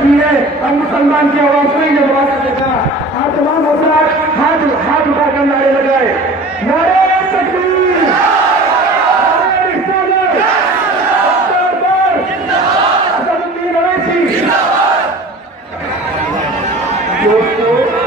की है और मुसलमान की आवाज कोई नहीं दबा सकेगा। आप तमाम हजरात हाथ उठाकर नारे लगाए, नारे तकबीर, नारे रिसालत, असदुद्दीन अवैसी। दोस्तों